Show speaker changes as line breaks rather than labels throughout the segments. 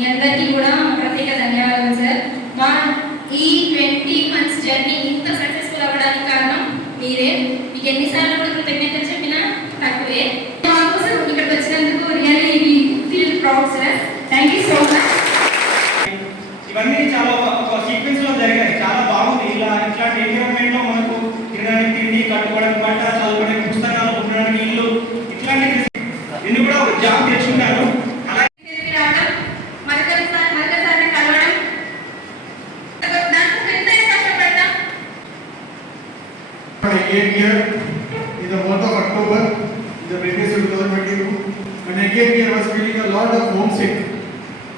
మీ అందరికీ కూడా ప్రత్యేక ధన్యవాదాలు సార్. మా ఈ ట్వంటీ మంత్స్ జర్నీ ఇంత సక్సెస్ఫుల్ అవ్వడానికి కారణం మీరే. మీకు ఎన్నిసార్లు కూడా కృతజ్ఞతలు చెప్పినా తక్కువే. మాకోసం ఇక్కడికి వచ్చినందుకు really feel proud sir. Thank you so much
came here in the month of October, in the previous 2022. When I came here, I was feeling a lot of homesick,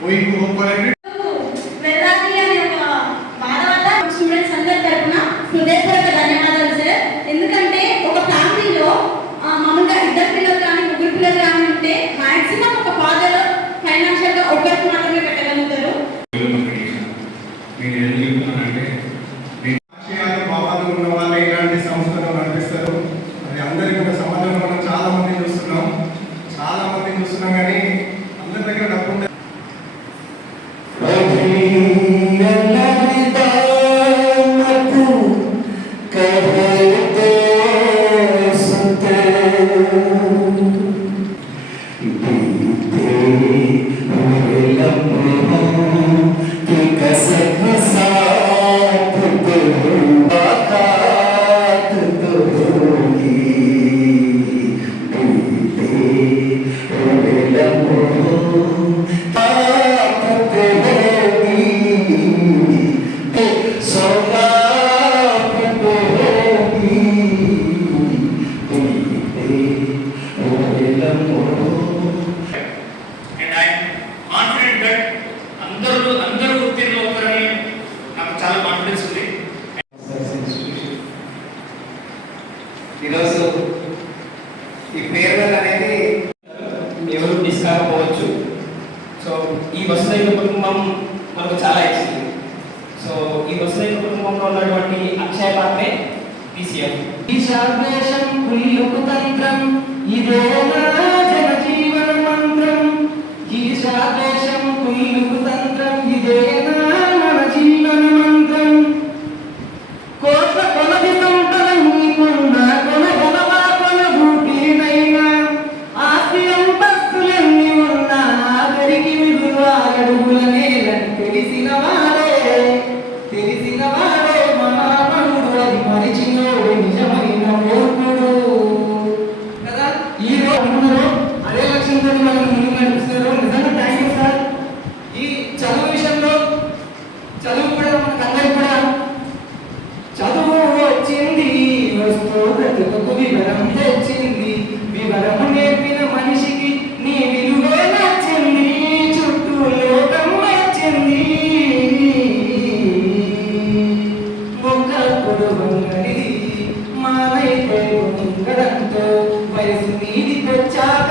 going to home for every
so ఇది వస్తే కుటుంబంలో ఉన్నటువంటి అక్షయ పాత్రే తీసేయాలి ఈ సార్వేషం కులి తంత్రం ఇదే జన జీవన మంత్రం ఈ సార్వేషం కులి మైపోతుంది మానైపోతుంది వయసు మీదికొచ్చాక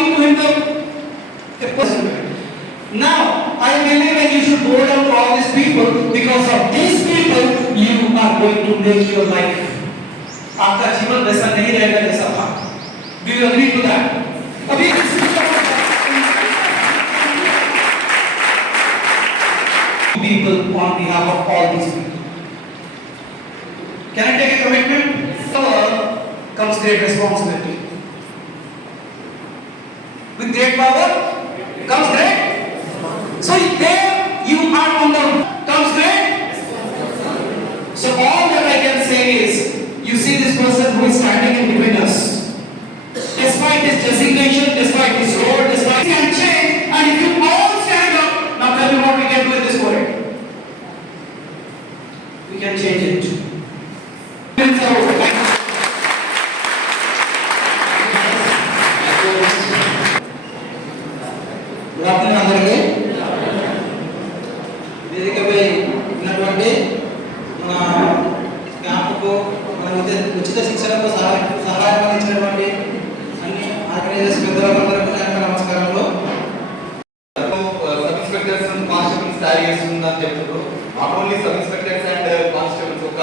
talking to him person. Now, I believe that you should go down to all these people because
of these people you
are going to make your life. आपका जीवन वैसा नहीं रहेगा जैसा था do you agree to that अभी people on behalf of all these people. Can I take a commitment? So comes great responsibility. Great power comes
inspectors and constables ఒక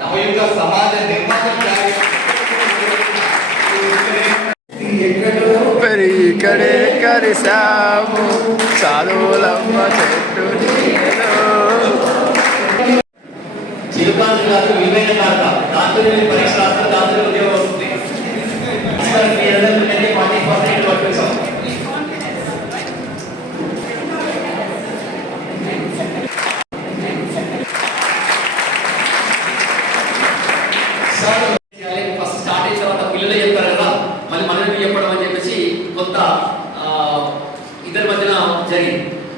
నవయుగ సమాజ నిర్మాణం
ఇక్కడే చెట్టు
గారు విలువైన కాక దాంతో పరీక్ష రాస్తారు దాంతో ఉద్యోగం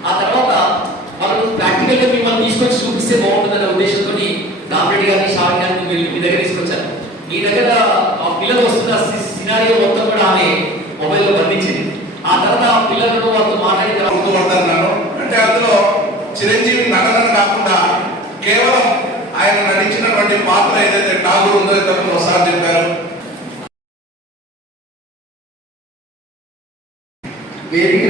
ఆ తర్వాత వాళ్ళు ప్రాక్టికల్గా మిమ్మల్ని తీసుకొచ్చి చూపిస్తే బాగుంటుందనే ఉద్దేశంతో రామరెడ్డి గారిని షార్ట్ గారిని మీరు మీ దగ్గర తీసుకొచ్చారు. మీ దగ్గర ఆ పిల్లలు వస్తున్న సినారియో మొత్తం కూడా ఆమె మొబైల్లో బంధించింది. ఆ తర్వాత ఆ పిల్లలను వాళ్ళతో మాట్లాడిన
అంటే అందులో చిరంజీవి నటన కాకుండా కేవలం ఆయన నటించినటువంటి పాత్ర ఏదైతే ఠాగూర్ ఉందో ఇంతకుముందు ఒకసారి చెప్పారు.
వేదిక